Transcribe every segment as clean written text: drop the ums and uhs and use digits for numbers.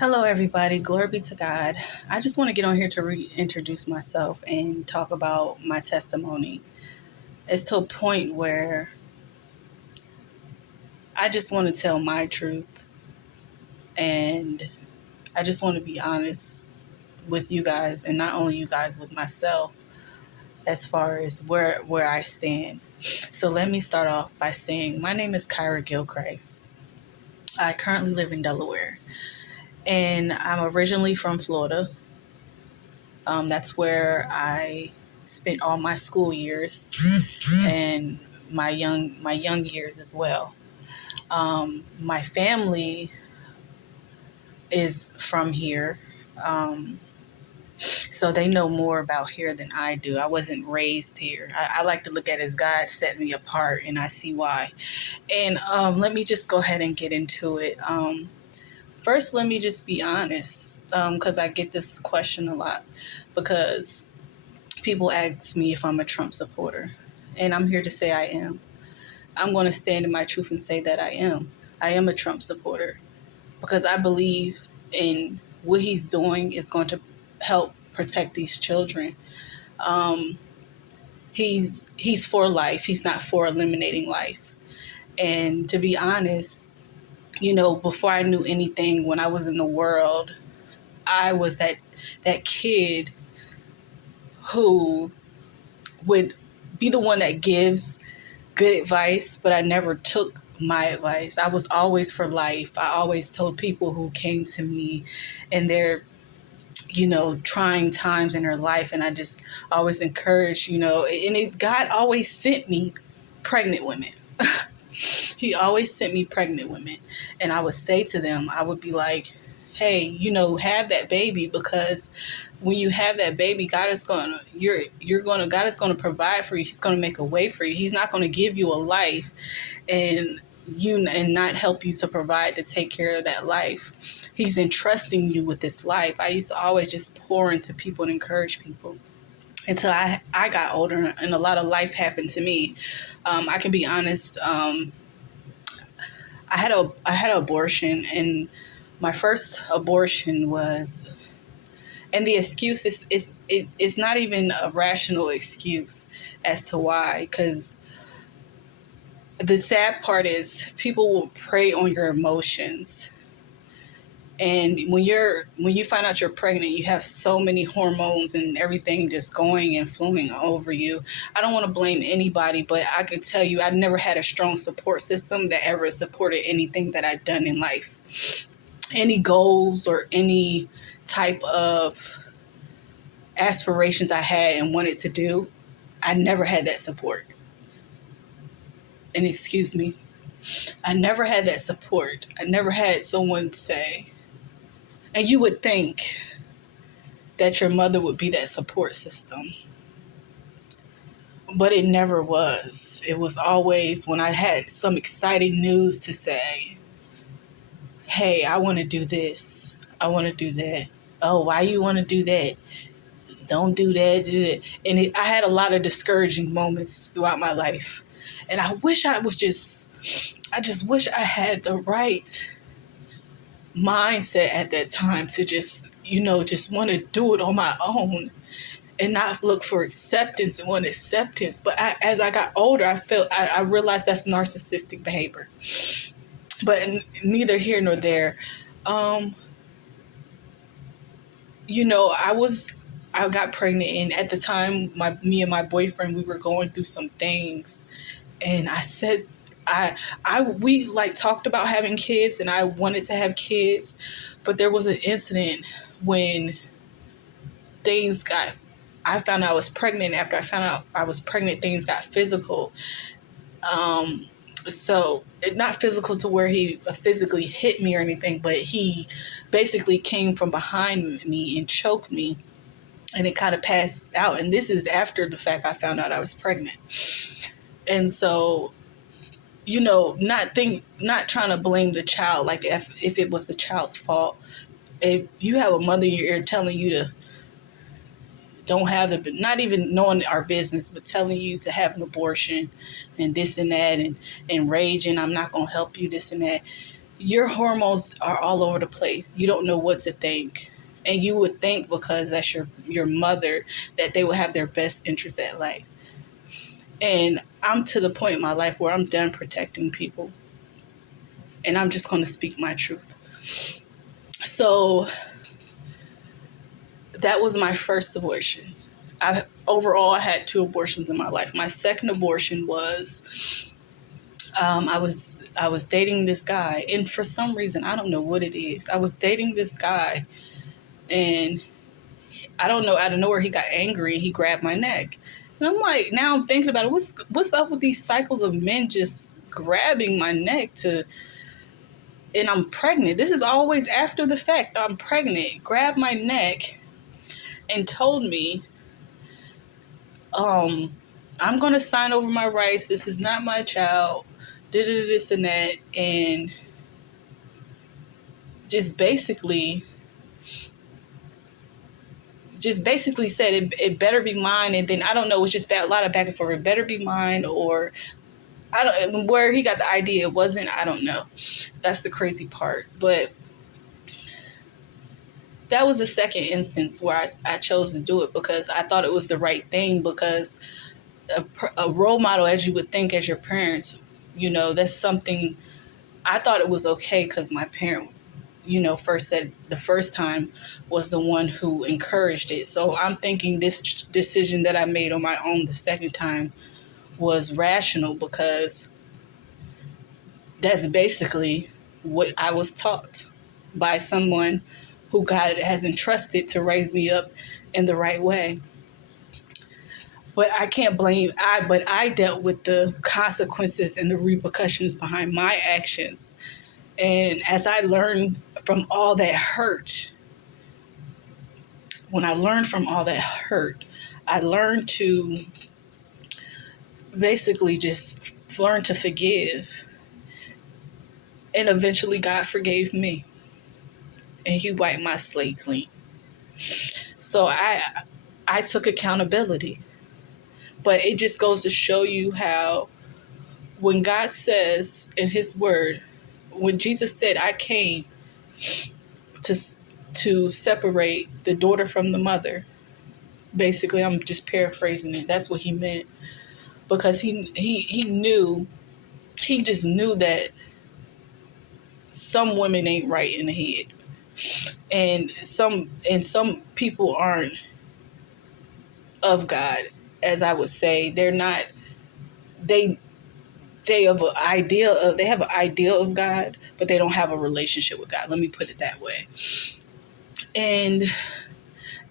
Hello, everybody. Glory be to God. I just want to get on here to reintroduce myself and talk about my testimony. It's to a point where I just want to tell my truth, and I just want to be honest with you guys, and not only you guys, with myself, as far as where I stand. So let me start off by saying my name is Kyra Gilchrist. I currently live in Delaware, and I'm originally from Florida. That's where I spent all my school years and my young years as well. My family is from here, so they know more about here than I do. I wasn't raised here. I like to look at it as God set me apart, and I see why. And let me just go ahead and get into it. First, let me just be honest, because I get this question a lot, because people ask me if I'm a Trump supporter, and I'm here to say I am. I'm going to stand in my truth and say that I am. I am a Trump supporter because I believe in what he's doing is going to help protect these children. Um, he's for life. He's not for eliminating life. And to be honest, before I knew anything, when I was in the world, I was that kid who would be the one that gives good advice, but I never took my advice. I was always for life. I always told people who came to me in their, trying times in their life, and I just always encouraged, God always sent me pregnant women. He always sent me pregnant women, and I would say to them, I would be like, hey, have that baby, because when you have that baby, God is going to provide for you. He's going to make a way for you. He's not going to give you a life and not help you to provide, to take care of that life. He's entrusting you with this life. I used to always just pour into people and encourage people until I got older, and a lot of life happened to me. I can be honest. I had an abortion, and my first abortion was, and the excuse is not even a rational excuse as to why, because the sad part is people will prey on your emotions. And when you find out you're pregnant, you have so many hormones and everything just going and flowing over you. I don't want to blame anybody, but I can tell you I never had a strong support system that ever supported anything that I'd done in life. Any goals or any type of aspirations I had and wanted to do, I never had that support. And excuse me, I never had that support. I never had someone say, and you would think that your mother would be that support system, but it never was. It was always when I had some exciting news to say, hey, I want to do this. I want to do that. Oh, why you want to do that? Don't do that. Do that. And I had a lot of discouraging moments throughout my life. And I just wish I had the right mindset at that time to just want to do it on my own and not look for acceptance and want acceptance. But as I got older, I realized that's narcissistic behavior. But neither here nor there. I got pregnant, and at the time, me and my boyfriend, we were going through some things, and I said, we like talked about having kids, and I wanted to have kids, but there was an incident when I found out I was pregnant. After I found out I was pregnant, things got physical. So not physical to where he physically hit me or anything, but he basically came from behind me and choked me, and it kind of passed out. And this is after the fact I found out I was pregnant. And so, not trying to blame the child, like if it was the child's fault. If you have a mother in your ear telling you to don't have not even knowing our business, but telling you to have an abortion and this and that, and raging, I'm not going to help you, this and that. your hormones are all over the place. You don't know what to think. And you would think, because that's your mother, that they would have their best interest at life. And I'm to the point in my life where I'm done protecting people. And I'm just going to speak my truth. So that was my first abortion. Overall, I had 2 abortions in my life. My second abortion was, I was dating this guy, and for some reason, I don't know what it is. I was dating this guy, and I don't know, out of nowhere, he got angry and he grabbed my neck. And I'm like, now I'm thinking about it. What's up with these cycles of men just grabbing my neck and I'm pregnant. This is always after the fact. I'm pregnant. Grabbed my neck and told me, I'm going to sign over my rights. This is not my child. This and that. And just basically said it better be mine. And then I don't know, it was just a lot of back and forth. It better be mine, or I don't, where he got the idea, it wasn't, I don't know. That's the crazy part. But that was the second instance where I chose to do it, because I thought it was the right thing, because a role model, as you would think, as your parents, that's something. I thought it was okay because my parent, first said the first time, was the one who encouraged it. So I'm thinking this decision that I made on my own the second time was rational, because that's basically what I was taught by someone who God has entrusted to raise me up in the right way. But I can't blame but I dealt with the consequences and the repercussions behind my actions. And as I learned from all that hurt, when I learned from all that hurt, I learned to basically just learn to forgive. And eventually God forgave me. And he wiped my slate clean. So I took accountability. But it just goes to show you how, when God says in his word, when Jesus said, I came to separate the daughter from the mother, basically, I'm just paraphrasing it. That's what he meant. Because he knew, he just knew that some women ain't right in the head. And some people aren't of God, as I would say. They're not, they have an idea of God, but they don't have a relationship with God. Let me put it that way. And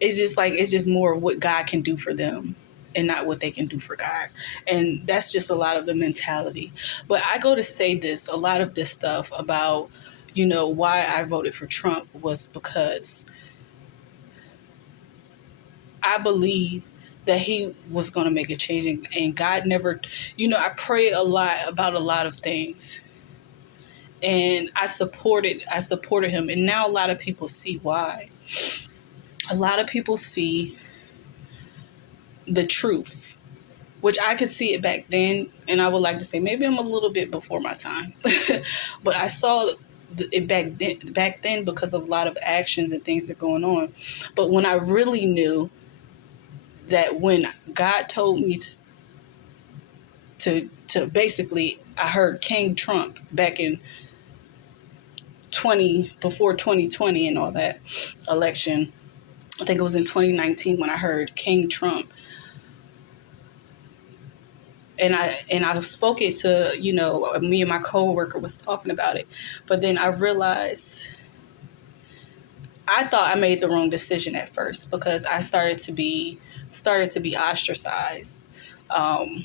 it's just more of what God can do for them and not what they can do for God. And that's just a lot of the mentality. But I go to say this, a lot of this stuff about, why I voted for Trump was because I believe that he was going to make a change, and God never, I pray a lot about a lot of things, and I supported him. And now a lot of people see why. A lot of people see the truth, which I could see it back then. And I would like to say, maybe I'm a little bit before my time, but I saw it back then because of a lot of actions and things that are going on. But when I really knew that, when God told me to basically, I heard King Trump back in before 2020 and all that election. I think it was in 2019 when I heard King Trump. And I spoke it to, me and my coworker was talking about it. But then I realized I thought I made the wrong decision at first, because I started to be ostracized. I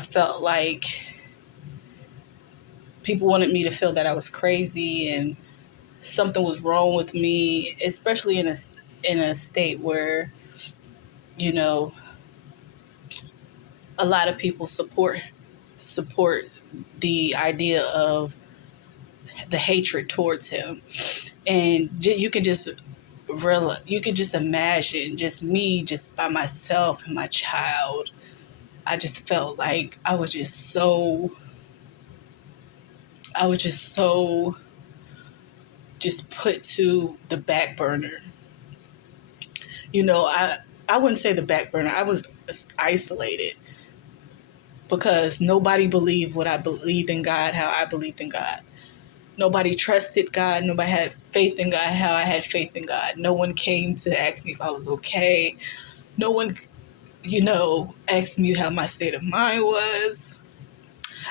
felt like people wanted me to feel that I was crazy and something was wrong with me, especially in a state where, a lot of people support the idea of the hatred towards him. And you can just imagine just me, just by myself and my child. I just felt like I was just so, I was just so just put to the back burner. You know, I wouldn't say the back burner. I was isolated because nobody believed what I believed in God, how I believed in God. Nobody trusted God. Nobody had faith in God, how I had faith in God. No one came to ask me if I was okay. No one, asked me how my state of mind was.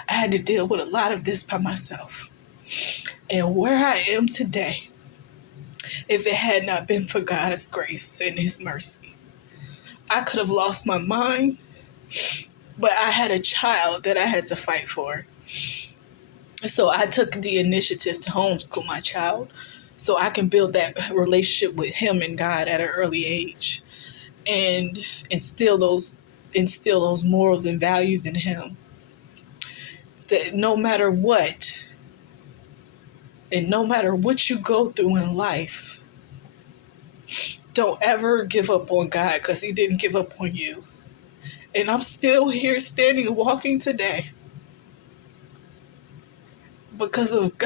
I had to deal with a lot of this by myself. And where I am today, if it had not been for God's grace and His mercy, I could have lost my mind, but I had a child that I had to fight for. So I took the initiative to homeschool my child so I can build that relationship with him and God at an early age and instill those morals and values in him. That no matter what, and no matter what you go through in life, don't ever give up on God because He didn't give up on you. And I'm still here standing, walking today because of God.